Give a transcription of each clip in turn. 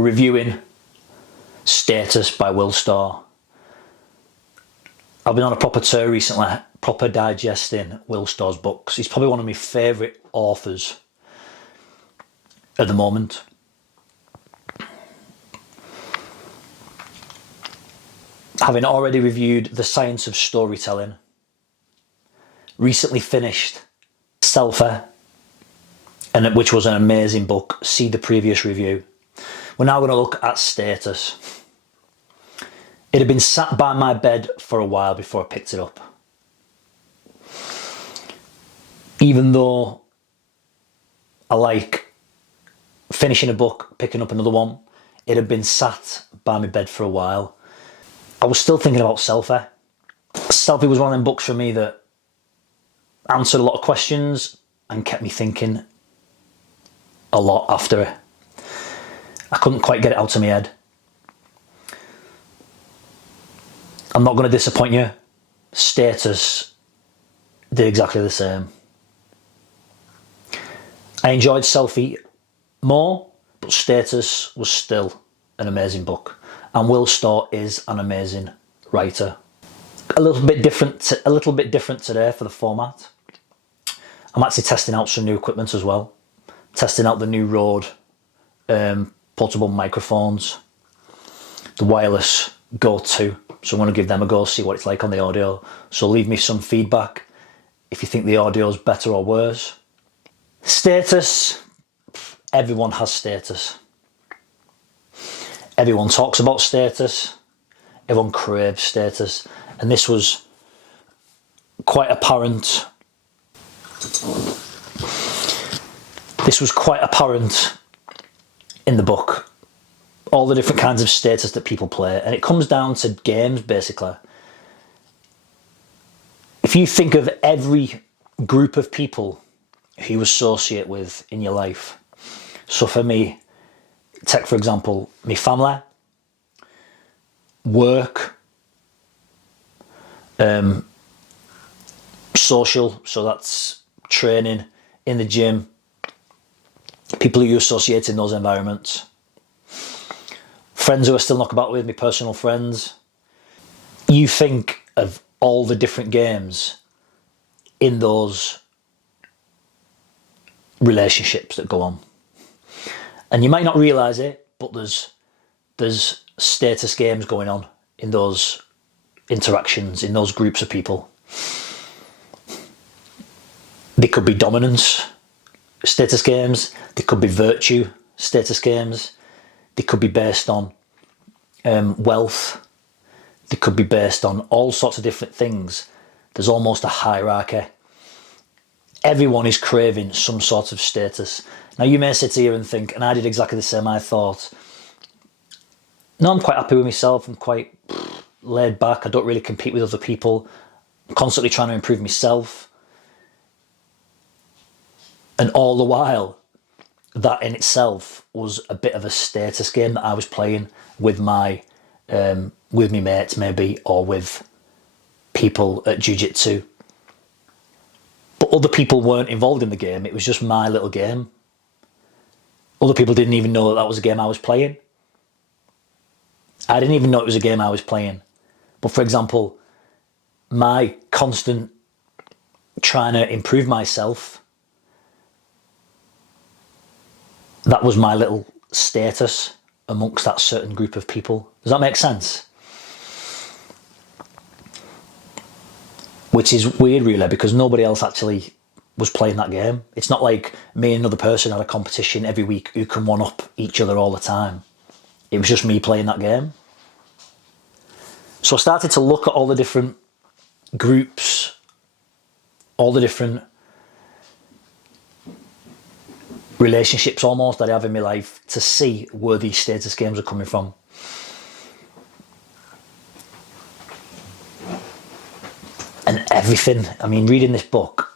We're reviewing Status by Will Storr. I've been on a proper tour recently, proper digesting Will Storr's books. He's probably one of my favourite authors at the moment. Having already reviewed The Science of Storytelling, recently finished Self-Care, which was an amazing book. See the previous review. We're now going to look at Status. It had been sat by my bed for a while before I picked it up. Even though I like finishing a book, picking up another one, it had been sat by my bed for a while. I was still thinking about Self-Care. Self-Care was one of them books for me that answered a lot of questions and kept me thinking a lot after it. I couldn't quite get it out of my head. I'm not going to disappoint you. Status did exactly the same. I enjoyed Selfie more, but Status was still an amazing book. And Will Storr is an amazing writer. A little bit different today for the format. I'm actually testing out some new equipment as well. Testing out the new Rode portable microphones, the wireless Go 2. So I'm going to give them a go, see what it's like on the audio. So leave me some feedback if you think the audio is better or worse. Status. Everyone has status. Everyone talks about status. Everyone craves status. And this was quite apparent. This was quite apparent in the book. All the different kinds of status that people play. And it comes down to games, basically. If you think of every group of people who you associate with in your life. So for me, take for example, my family, work, social, so that's training, in the gym, people who you associate in those environments, friends who I still knock about with, my personal friends. You think of all the different games in those relationships that go on. And you might not realise it, but there's status games going on in those interactions, in those groups of people. They could be dominance status games, they could be virtue status games, they could be based on wealth, they could be based on all sorts of different things. There's almost a hierarchy. Everyone is craving some sort of status. Now you may sit here and think, and I did exactly the same, I thought, no, I'm quite happy with myself, I'm quite laid back, I don't really compete with other people, I'm constantly trying to improve myself. And all the while, that in itself was a bit of a status game that I was playing with my mates maybe, or with people at jiu-jitsu. But other people weren't involved in the game, it was just my little game. Other people didn't even know that that was a game I was playing. I didn't even know it was a game I was playing. But for example, my constant trying to improve myself, that was my little status amongst that certain group of people. Does that make sense? Which is weird really, because nobody else actually was playing that game. It's not like me and another person had a competition every week who can one-up each other all the time. It was just me playing that game. So I started to look at all the different groups, all the different relationships almost that I have in my life, to see where these status games are coming from. And everything, I mean, reading this book,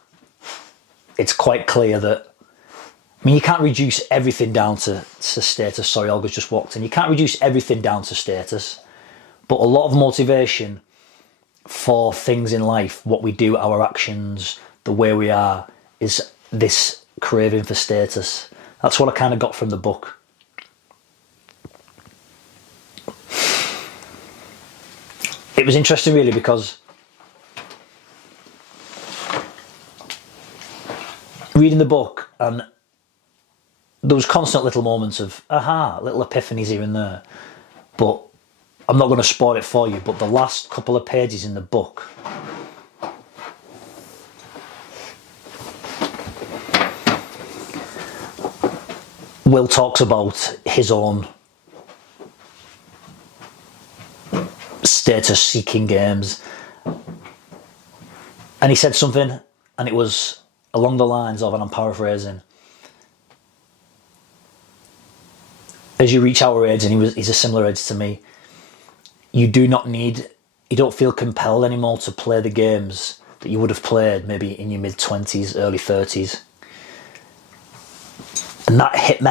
it's quite clear that, I mean, you can't reduce everything down to status. Sorry, Olga's just walked in. You can't reduce everything down to status, but a lot of motivation for things in life, what we do, our actions, the way we are, is this craving for status. That's what I kind of got from the book. it was interesting really because reading the book, and there was constant little moments of aha, little epiphanies here and there, but I'm not going to spoil it for you, but the last couple of pages in the book, Will talks about his own status seeking games, and he said something, and it was along the lines of, and I'm paraphrasing, as you reach our age, and he's a similar age to me, you don't feel compelled anymore to play the games that you would have played maybe in your mid-20s, early 30s. And that hit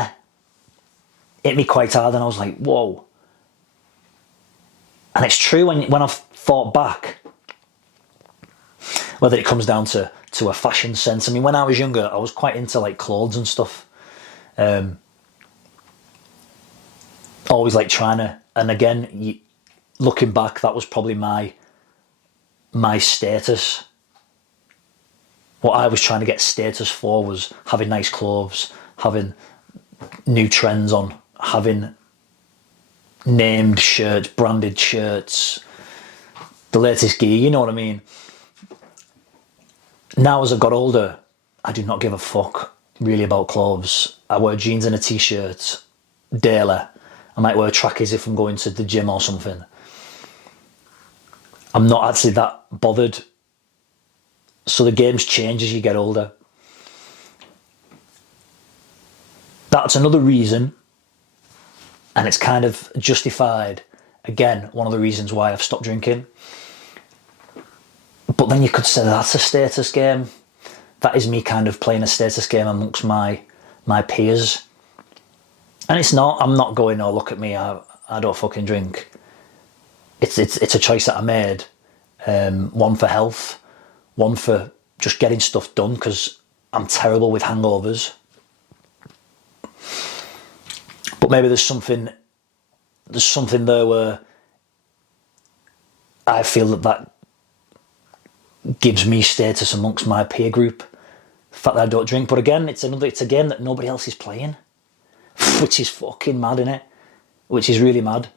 me quite hard, and I was like, whoa. And it's true when I've thought back, whether it comes down to a fashion sense. I mean, when I was younger, I was quite into like clothes and stuff. Always like trying to, and again, looking back, that was probably my status. What I was trying to get status for was having nice clothes, having new trends on, having named shirts, branded shirts, the latest gear, you know what I mean? Now as I've got older, I do not give a fuck really about clothes. I wear jeans and a t-shirt daily. I might wear trackies if I'm going to the gym or something. I'm not actually that bothered. So the games change as you get older. That's another reason, and it's kind of justified, again, one of the reasons why I've stopped drinking. But then you could say that's a status game. That is me kind of playing a status game amongst my peers. And it's not. I'm not going, oh, look at me, I don't fucking drink. It's a choice that I made. One for health, one for just getting stuff done, because I'm terrible with hangovers. But maybe there's something there where I feel that gives me status amongst my peer group, the fact that I don't drink. But again, it's a game that nobody else is playing, which is fucking mad, innit? Which is really mad.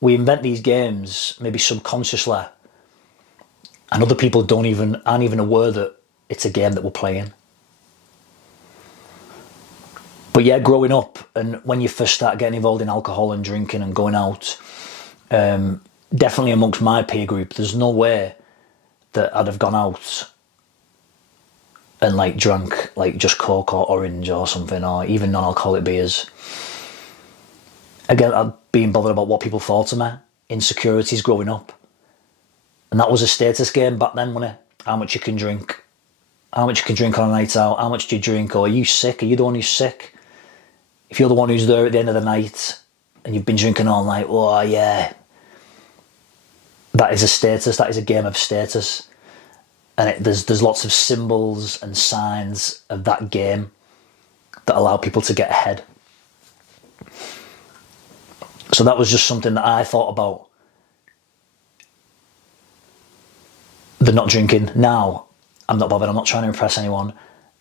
We invent these games maybe subconsciously, and other people aren't even aware that it's a game that we're playing. But yeah, growing up, and when you first start getting involved in alcohol and drinking and going out, definitely amongst my peer group, there's no way that I'd have gone out and like drank like just Coke or Orange or something, or even non-alcoholic beers. Again, I'd been bothered about what people thought of me, insecurities growing up. And that was a status game back then, wasn't it? How much you can drink. How much you can drink on a night out. How much do you drink? Or are you sick? Are you the one who's sick? If you're the one who's there at the end of the night and you've been drinking all night, oh yeah. That is a status. That is a game of status. And there's lots of symbols and signs of that game that allow people to get ahead. So that was just something that I thought about. The not drinking. Now, I'm not bothered. I'm not trying to impress anyone.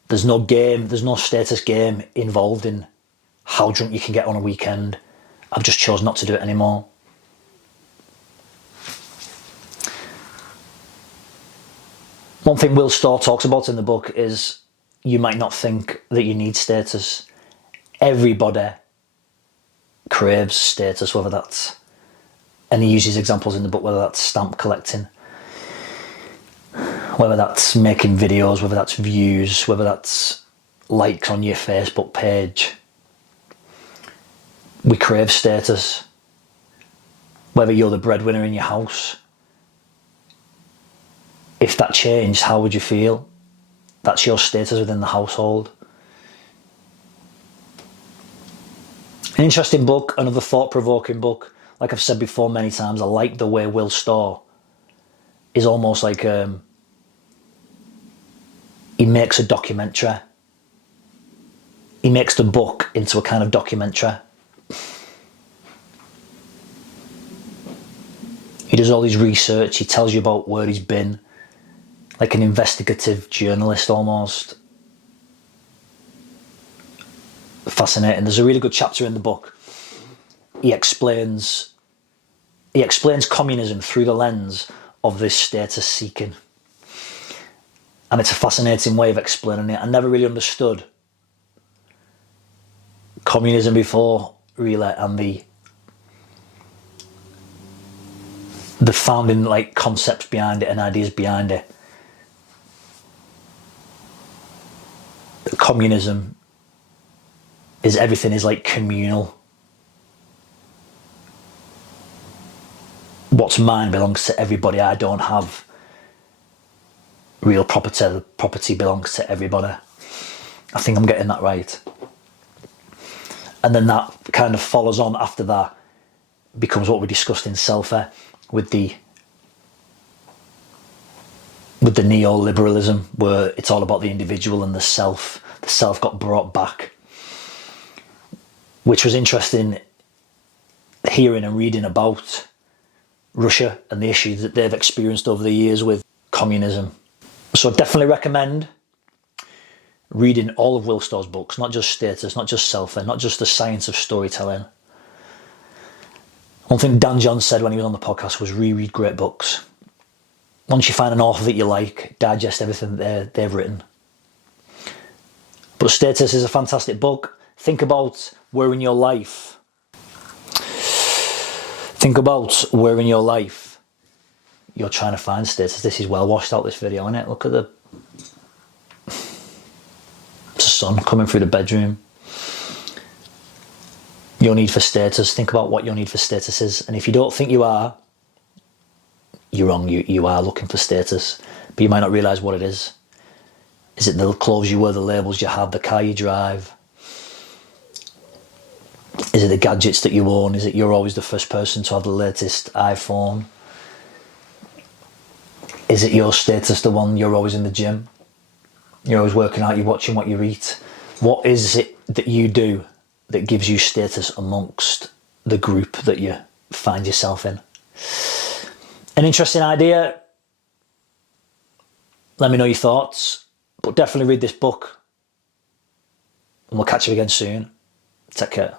There's no game, there's no status game involved in how drunk you can get on a weekend. I've just chosen not to do it anymore. One thing Will Storr talks about in the book is you might not think that you need status. Everybody craves status, whether that's, and he uses examples in the book, whether that's stamp collecting, whether that's making videos, whether that's views, whether that's likes on your Facebook page. We crave status. Whether you're the breadwinner in your house. If that changed, how would you feel? That's your status within the household. An interesting book, another thought-provoking book. Like I've said before many times, I like the way Will Storr is almost like he makes a documentary. He makes the book into a kind of documentary. does all his research. He tells you about where he's been, like an investigative journalist almost. Fascinating. There's a really good chapter in the book. He explains communism through the lens of this status seeking. And it's a fascinating way of explaining it. I never really understood communism before, really, and the founding like concepts behind it and ideas behind it. Communism is everything is like communal. What's mine belongs to everybody. I don't have real property. The property belongs to everybody. I think I'm getting that right. And then that kind of follows on after that, becomes what we discussed in Selfie with the neoliberalism, where it's all about the individual and the self. The self got brought back, which was interesting hearing and reading about Russia and the issues that they've experienced over the years with communism. So I definitely recommend reading all of Will Storr's books, not just Status, not just Selfie, not just The Science of Storytelling. One thing Dan John said when he was on the podcast was reread great books. Once you find an author that you like, digest everything that they've written. But Status is a fantastic book. Think about where in your life you're trying to find status. This is well washed out, this video, isn't it? Look at the sun coming through the bedroom. Your need for status. Think about what your need for status is. And if you don't think you are, you're wrong. You are looking for status, but you might not realise what it is. Is it the clothes you wear, the labels you have, the car you drive? Is it the gadgets that you own? Is it you're always the first person to have the latest iPhone? Is it your status, the one you're always in the gym? You're always working out, you're watching what you eat. What is it that you do that gives you status amongst the group that you find yourself in? An interesting idea. Let me know your thoughts, but definitely read this book. And we'll catch you again soon. Take care.